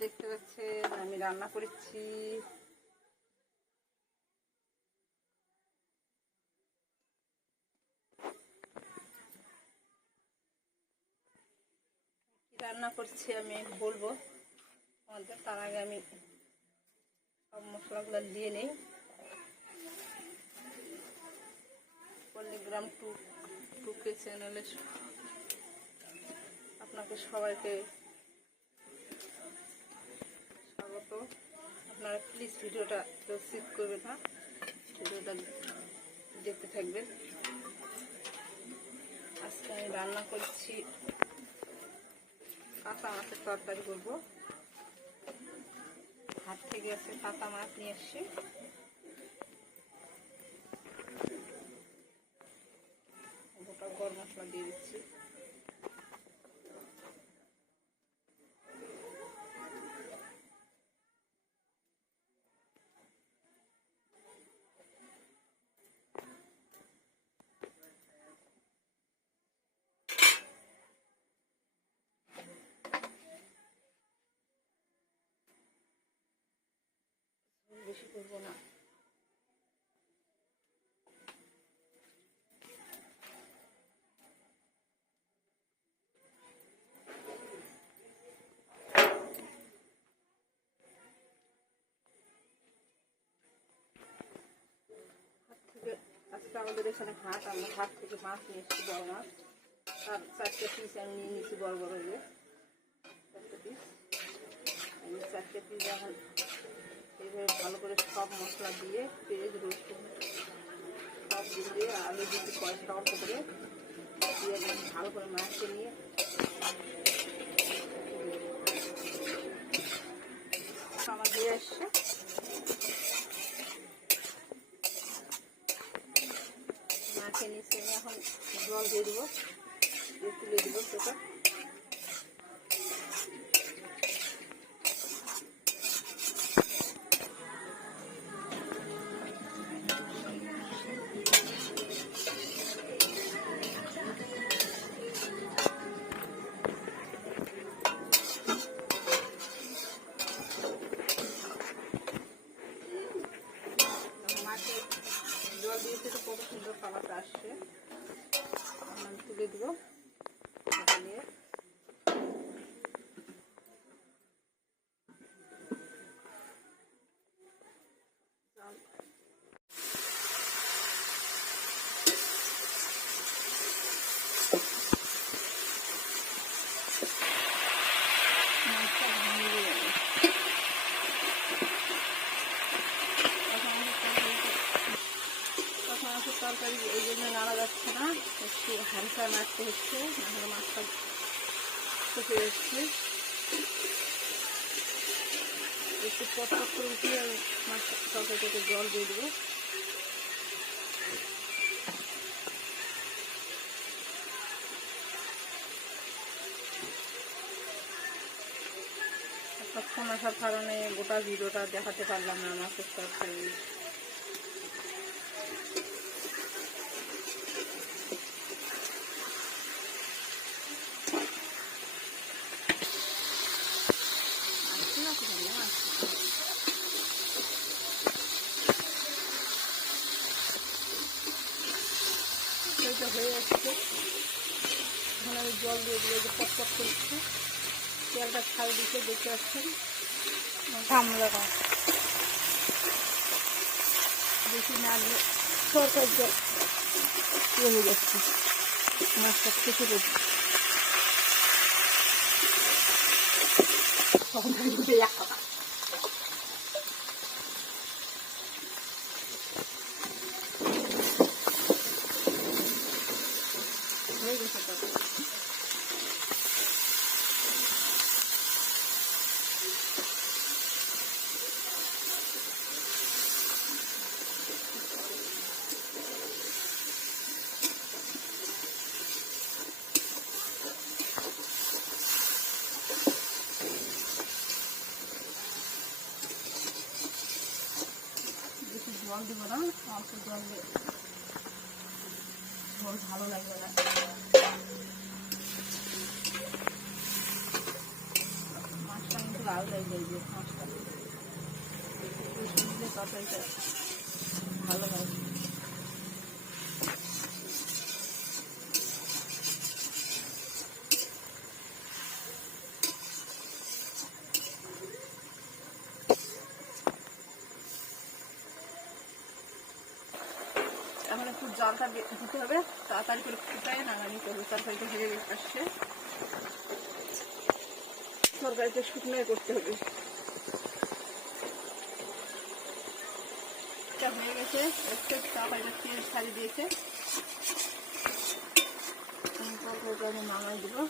দেখতে পাচ্ছেন, আমি রান্না করেছি। রান্না করছি আমি বলব? আমাদের তার আগে আমি সব মশলাগুলো দিয়ে নেই। পল্লিগ্রাম টু টুকে চ্যানেলে আপনাকে সবাইকে স্বাগত আপনারা প্লিজ ভিডিওটা কেউ করবেন না। ভিডিওটা দেখতে থাকবেন। আজকে আমি রান্না করছি কাঁচা মাছের তরকারি করব। হাত থেকে আছে কাঁচা মাছ নিয়ে এসছি গোটা গরম মশলা দিয়ে দিচ্ছি বেশি করব না। আজকে আমাদের এখানে হাট আমরা হাট থেকে মাছ নিয়ে এসেছি বড় মাছ। আর চারটে পিস আমি নিয়ে নিয়েছি বড় বড় হয়ে। চারটে পিস আমি চারটে পিস এখন এইভাবে ভালো করে সব মশলা দিয়ে পেঁয়াজ, রসুন, সব দিয়ে আলু দিতে কয়েকটা অল্প করে দিয়ে ভালো করে মাছকে নিয়ে তুলে দেবো। দিয়ে মাছের তরকারি এই জন্য নাড়া যাচ্ছে না। একটু হালকা নাড়তে হচ্ছে, নাহলে মাছটা ফুটে যাচ্ছে। একটু পটপট করে উঠিয়ে মাছ তরকারিটাকে জল দিয়ে দেবো। তখন আসার কারণে গোটা ভিডিওটা দেখাতে পারলাম না মাছের তরকারি আসছে না কোথাও না আসছে। সেইটা হয়ে যাচ্ছে এখন আমি জল দিয়ে দিলে যে পটপট করছে তেলটা ছাল দিতে দেখতে পাচ্ছেন? গাছ বেশি দিলে সরকার জল হয়ে যাচ্ছে। আমার কেটে কিছু এক কথা হয়ে গেছে তরকারি। বেশি জল দিব না, অল্প জল ঝোল ভালো লাগবে না। মাছটা কিন্তু লাল লাগবে যায় যে মাছটা। ভালো হয় এখন একটু জলটা দিতে হবে, তাড়াতাড়ি করে ফুটায় নাগানি করবে তরকারিটা হয়ে আসছে। তরকারিটা শুকনোই করতে হবে। হয়ে গেছে, একটু তরকারিটা তেল ছাড়িয়ে দিয়েছে। তরকারিটা আমি নামাই দেবো।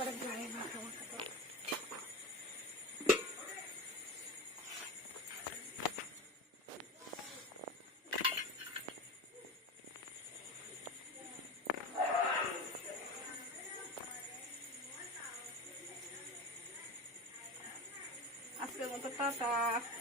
agora vai matar. As perguntas tá.